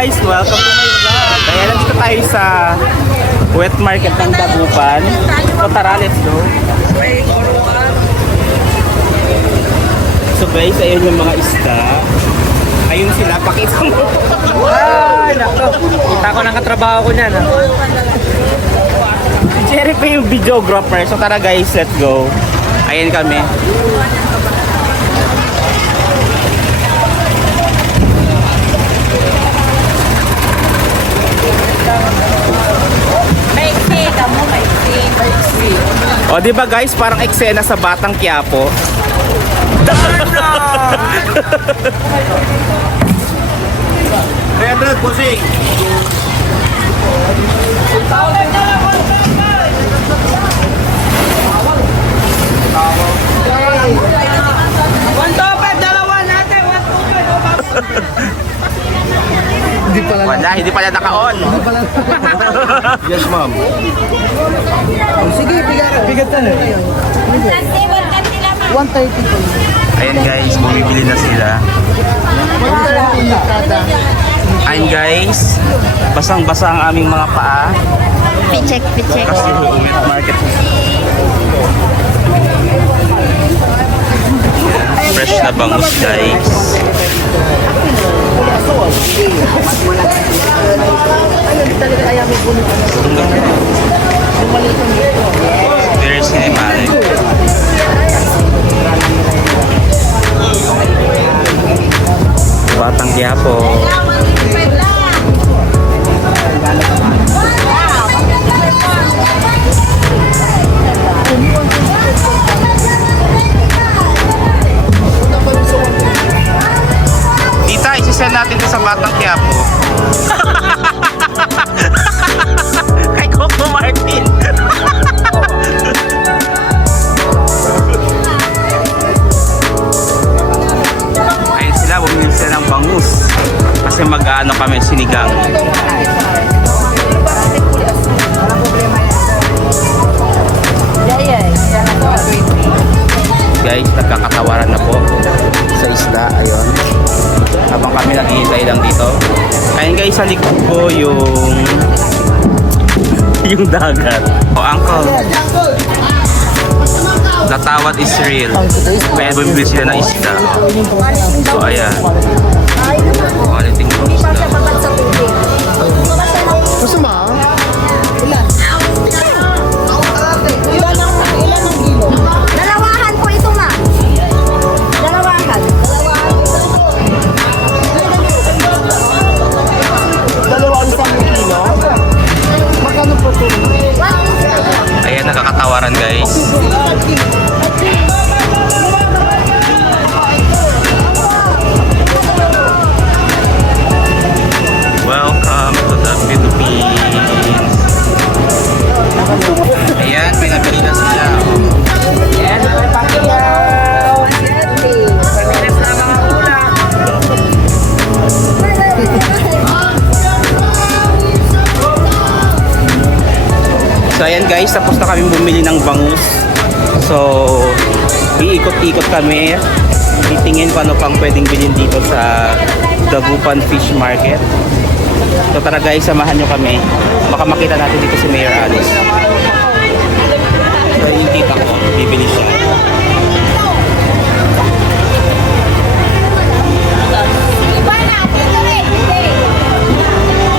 guys, welcome to my vlog. Kaya nandito tayo sa wet market ng Dagupan. So tara, let's go. So guys, ayun yung mga isda. Ayun sila, pakita mo. Ay, nako. Kita ko ng katrabaho ko niyan. Si Jerry pa yung videographer. So tara guys, let's go. Ayun kami. Maiksi, kamu maiksi. O di ba guys, parang eksena sa Batang Quiapo. Red, pusing. Hindi pala naka-on. Yes, ma'am. Sige, bigat na. 130 po. Ayun guys, bumibili na sila. Ayun guys, basang-basa ang aming mga paa. Pichek. Kasi wet market. Fresh na bangus guys. Very cinematic. Batang Quiapo. Tita, isisend natin ito sa Batang Quiapo. Kay Coco Martin. Ayun sila, bumili sila ng bangus. Kasi mag-ano kami, sinigang. Guys, nagkakatawaran na po sa isda, ayun. Habang kami naghihintay lang dito. Ayun guys, sa likod ko yung dagat. Oh, uncle. The tawad is real. Kaya bumibili sila ng isda. So, ayan. Quality ng isda. Gusto mo? Dalawahan po ito, ma. Dalawahan. Dalawang isang kilo? Magkano po ito? Ayan, nakakatawaran guys. Welcome to the Philippines. Ayan, may nabili na sila. Yan, may pakiyaw. Pamilas na mga ulam. So ayan guys, tapos na kami bumili ng bangus. So, iikot-ikot kami. Titingin kung ano pang pwedeng bilhin dito sa Dagupan Fish Market. So tara guys, samahan nyo kami. Baka makita natin dito si Mayor Alice. So yung tita ko, bibili siya.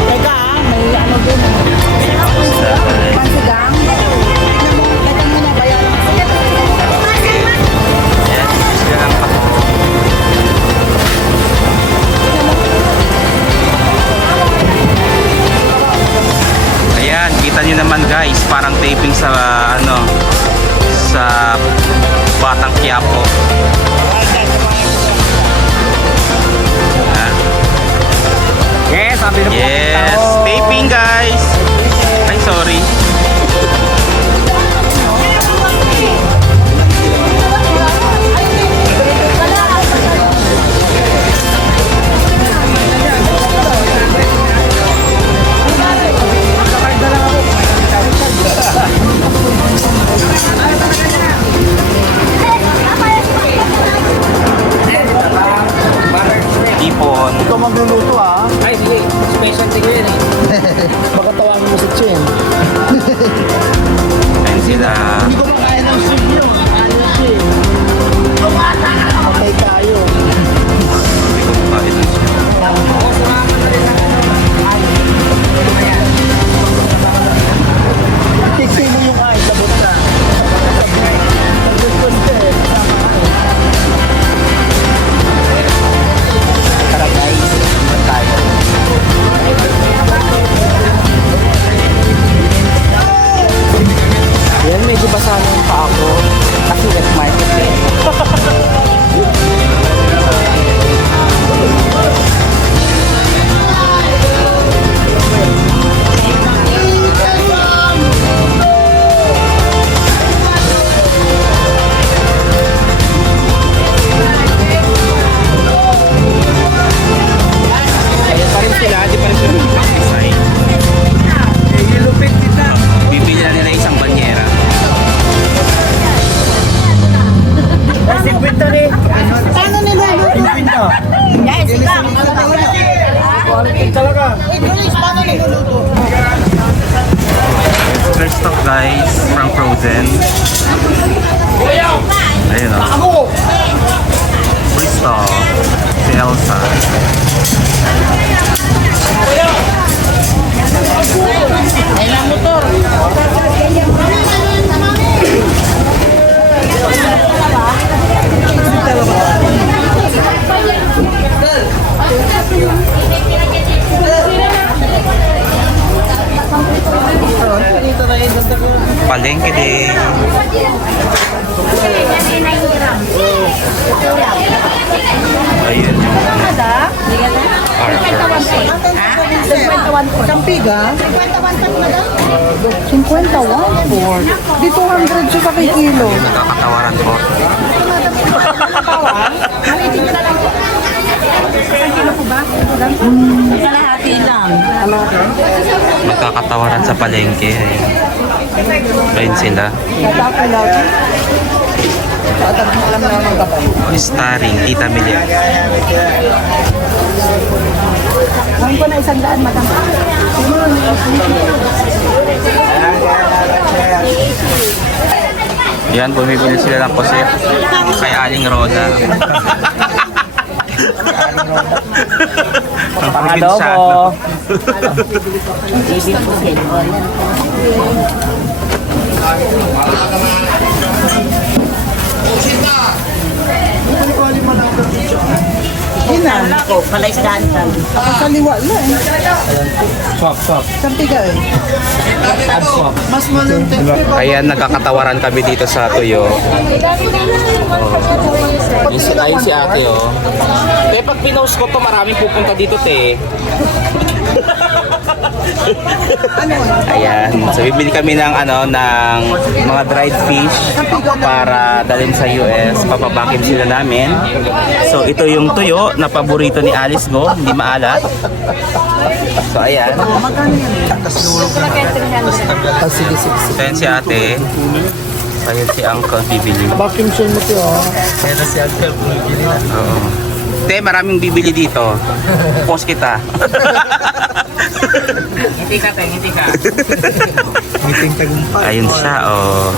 Teka, may ano din. Pansigang. Tignan mo na bayaran. Ayan, sila lang pa. Ayan, kita nyo naman guys, parang taping sa sa Batang Quiapo. Ha? Yes, sabi na po. Yes, taping guys. Ay, sorry. Ikaw magluluto ah. Ay, sige. Paano niluluto? Guys, ibang. Paano niluluto? First stop guys, from Frozen. Ayun o. First stop, si Elsa. Palengke din. Ayun yung Harvard. Campiga? 51 for. Di 200 siya sa kilo. Nakakatawaran ko. Kalahati lang. Magkakatawaran sa palengke. Ayun sila. Tatapon lang. Alam na ng kapal. Starring Tita Mili. Ngayon ko na 100, madam. Yan, bumibili sila ng pusit kay Aling Roda. Ang probinsyano. Inan. Ako, palaisdaan ka. Kaliwa lang eh. Swap. Campiga eh. Mas malunti. Kaya nagkakatawaran kami dito sa Tuyo. Ayun si ate oh. Te, pag pinost ko to, maraming pupunta dito, te. Ayan. So, bibili kami ng mga dried fish para dalhin sa US. Papabakim sila namin. So, ito yung tuyo na paborito ni Alice Go. Hindi maalat. So, ayan. Ayan si ate. Ayan si uncle bibili. Vacuum seal mo siya. Kaya si Uncle bumibili na. Oo. Te, maraming bibili dito. Post kita. Ngiti ka. Ngiting tagumpay. Ayun siya, oh.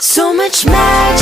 So much magic